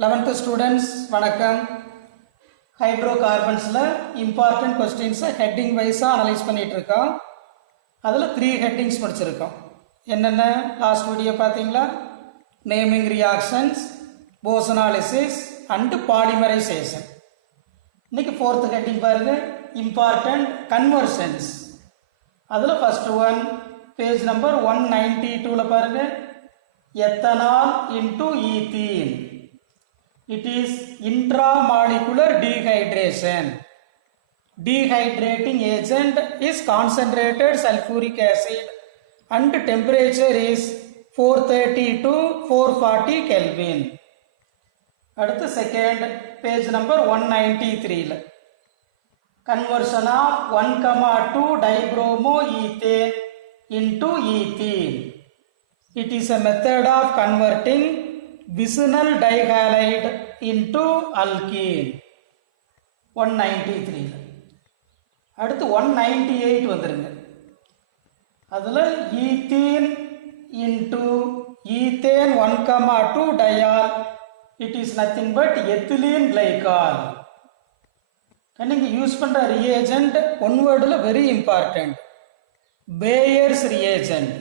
11th students வணக்கம். ஹைட்ரோகார்பன்ஸில் important கொஸ்டின்ஸை ஹெட்டிங் வைஸாக அனலைஸ் பண்ணிகிட்டு இருக்கோம். அதில் 3 ஹெட்டிங்ஸ் படிச்சிருக்கோம். என்னென்ன லாஸ்ட் வீடியோ பார்த்தீங்களா? Naming reactions, ozonolysis and polymerisation. இன்னைக்கு 4th ஹெட்டிங் பாருங்கள், இம்பார்ட்டன்ட் கன்வர்ஷன்ஸ். அதில் ஃபர்ஸ்ட் ஒன் பேஜ் நம்பர் 192 பாருங்கள், ethanol into ethene. It is intramolecular dehydration. Dehydrating agent is concentrated sulfuric acid and temperature is 430 to 440 Kelvin. அடுத்து second page number 193 conversion of 1,2 dibromoethane into ethene. It is a method of converting vicinal dihalide into alkene. 193. அடுத்து 198 வந்துருங்க. அதில் ethene into ethane 1,2 diol, it is nothing but ethylene glycol. நீங்கள் use பண்ணுற reagent one வேர்டில் very important, Baeyer's reagent,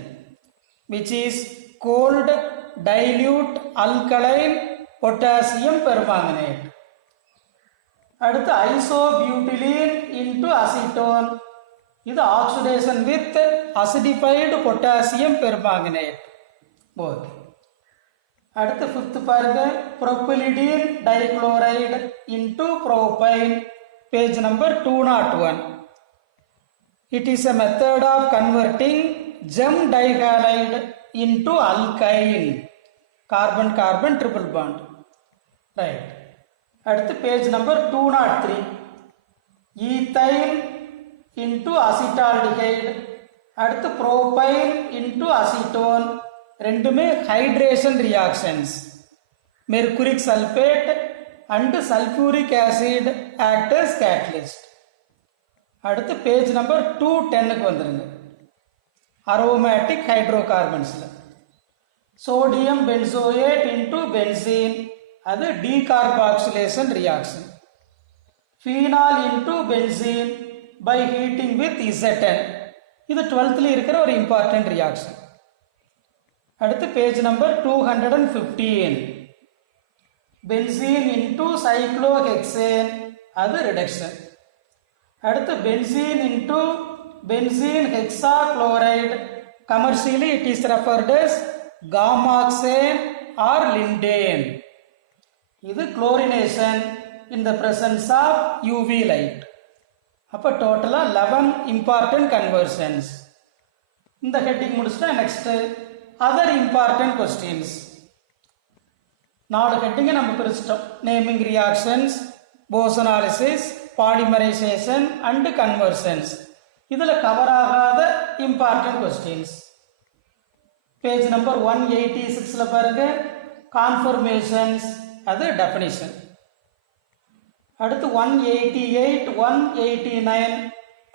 which is called dilute alkaline potassium permanganate. அடுத்து isobutylene into acetone, இது oxidation with acidified potassium permanganate both. அடுத்து 5th பாருங்க, propylidene dichloride into propine, page number 201. It is a method of converting gem dihalide into alkyne, carbon carbon triple bond, right. அடுத்து page number 203, ethyl into acetaldehyde. அடுத்து propyl into acetone, ரெண்டுமே hydration reactions. Mercuric sulphate and sulphuric acid act as catalyst. அடுத்து page number 210 வந்துருங்க, aromatic ஹைட்ரோகார்பன்ஸில் sodium benzoate into benzene, அது decarboxylation reaction. Phenol into benzene by heating with Zn, இது 12th இருக்கிற ஒரு important reaction. அடுத்து page number 215, benzene into cyclohexane, அது reduction. அடுத்து benzene into benzene hexachloride, commercially it is referred as gamoxane or lindane. இது chlorination in the presence of UV light. அப்போ டோட்டலா 11 important conversions. இந்த ஹெட்டிங் முடிச்சுட்டா நெக்ஸ்ட் other important questions. 4 ஹெட்டிங்கை நம்ம பிரிச்சிட்டோம், naming reactions, ozonolysis, polymerisation and conversions. இதில் cover ஆகாத இம்பார்ட்டன்ட் கொஸ்டின்ஸ். பேஜ் நம்பர் 186 பாருங்க, கான்ஃபர்மேஷன்ஸ், அது டெஃபினிஷன். அடுத்து 188 189,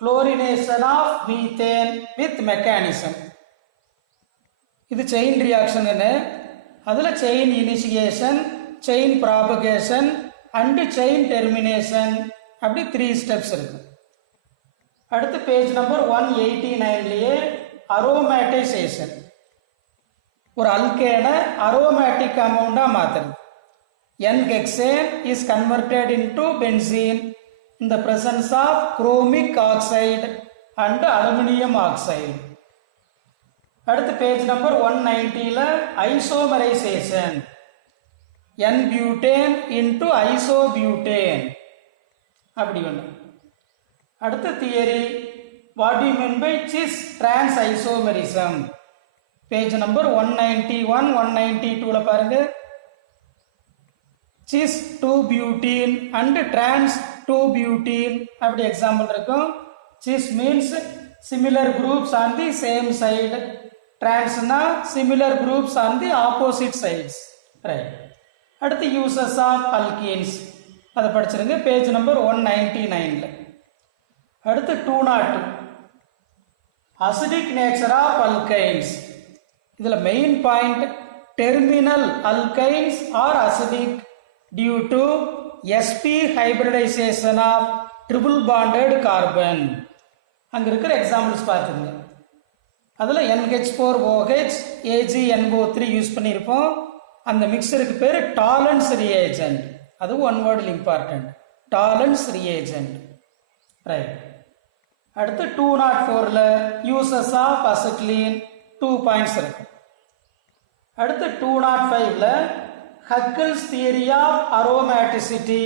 chlorination of methane with mechanism. இது செயின் ரியாக்ஷன். அதில் chain initiation, chain propagation and chain termination, அப்படி 3 ஸ்டெப்ஸ் இருக்கு. அடுத்து பேஜ் நம்பர் 189 அரோமேட்டைசேஷன், ஒரு அல்கேனை அரோமேட்டிக் காம்பவுண்டாக மாற்றுறது. N-hexane is converted into benzene in the presence of chromic oxide and aluminum oxide. அடுத்து page number 190 isomerisation, N-butane into isobutane, அப்படி ஒன்று. அடுத்த theory, what do you mean by cis trans isomerism. Page number 191 192 பாருங்க, sis 2-butene and trans 2-butene, அப்படி example இருக்கும். Cis means similar groups on the same side, டிரான்ஸ்னா similar groups on the opposite sides, right. அடுத்து uses of alkenes, அதை படிச்சிருங்க, page number 199. அடுத்து 202, acidic nature of alkynes. இதில் main point, terminal alkynes are acidic due to sp hybridisation of triple bonded carbon. அங்கே இருக்கிற examples பார்த்துங்க. அதில் NH4OH AgNO3 use பண்ணியிருப்போம். அந்த மிக்சருக்கு பேர் டாலன்ஸ் ரியேஜென்ட். அது ஒன் வேர்டில் இம்பார்ட்டன்ட், டாலன்ஸ் ரியேஜென்ட். ரைட். அடுத்து 204ல் யூசஸ் ஆஃப் அசிட்லீன் 2 பாயிண்ட்ஸ் இருக்கு. அடுத்து 205ல் Huckel's theory of aromaticity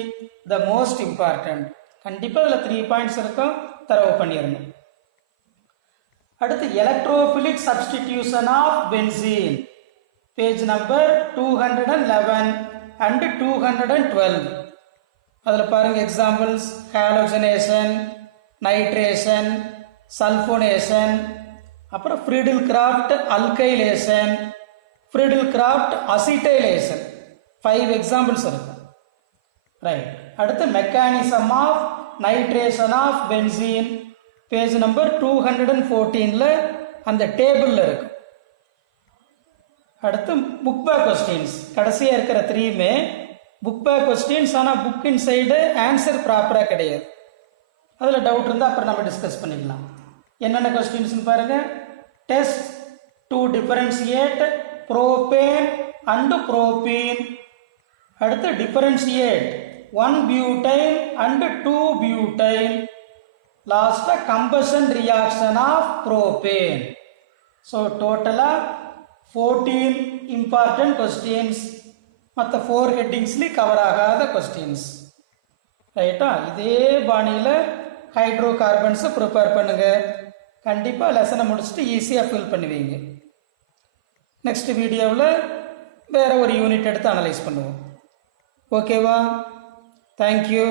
the most important. கண்டிப்பாக இதில் 3 பாயிண்ட்ஸ் இருக்கும், தரவு பண்ணிடணும். அடுத்து electrophilic substitution of benzene, page number 211 and 212. அதில் பாருங்க எக்ஸாம்பிள்ஸ்: ஹாலோஜனேஷன், நைட்ரேஷன், சல்ஃபோனேஷன், அப்புறம் Friedel Crafts alkylation, Friedel Crafts acetylation. 5 examples இருக்கு. ரைட். அடுத்து mechanism of nitration of benzene, page number 214ல் அந்த டேபிளில் இருக்கு. அடுத்து புக் பேக் கொஸ்டின்ஸ், கடைசியாக இருக்கிற 3மே புக் பேக் கொஸ்டின்ஸ். ஆனால் புக் இன் சைடு ஆன்சர் ப்ராப்பராக கிடையாது. அதில் டவுட் இருந்தால் அப்புறம் நம்ம டிஸ்கஸ் பண்ணிக்கலாம். என்னென்ன கொஸ்டின்ஸ்னு பாருங்க. Test to differentiate propane and propene. அடுத்து டிஃபரன்ஷியேட் 1 பியூட்டைல் அண்ட் 2 பியூட்டைல். லாஸ்ட்டாக combustion reaction of propane. So டோட்டலாக 14 இம்பார்ட்டன்ட் கொஸ்டின்ஸ். மற்ற 4 ஹெட்டிங்ஸ்லேயும் கவர் ஆகாத கொஸ்டின்ஸ். ரைட்டா? இதே பாணியில் ஹைட்ரோ கார்பன்ஸை ப்ரிப்பேர் பண்ணுங்க. கண்டிப்பாக லெசனை முடிச்சுட்டு ஈஸியாக ஃபில் பண்ணுவீங்க. நெக்ஸ்ட் வீடியோவில் வேறு ஒரு யூனிட் எடுத்து அனலைஸ் பண்ணுவோம். ஓகேவா? தேங்க்யூ.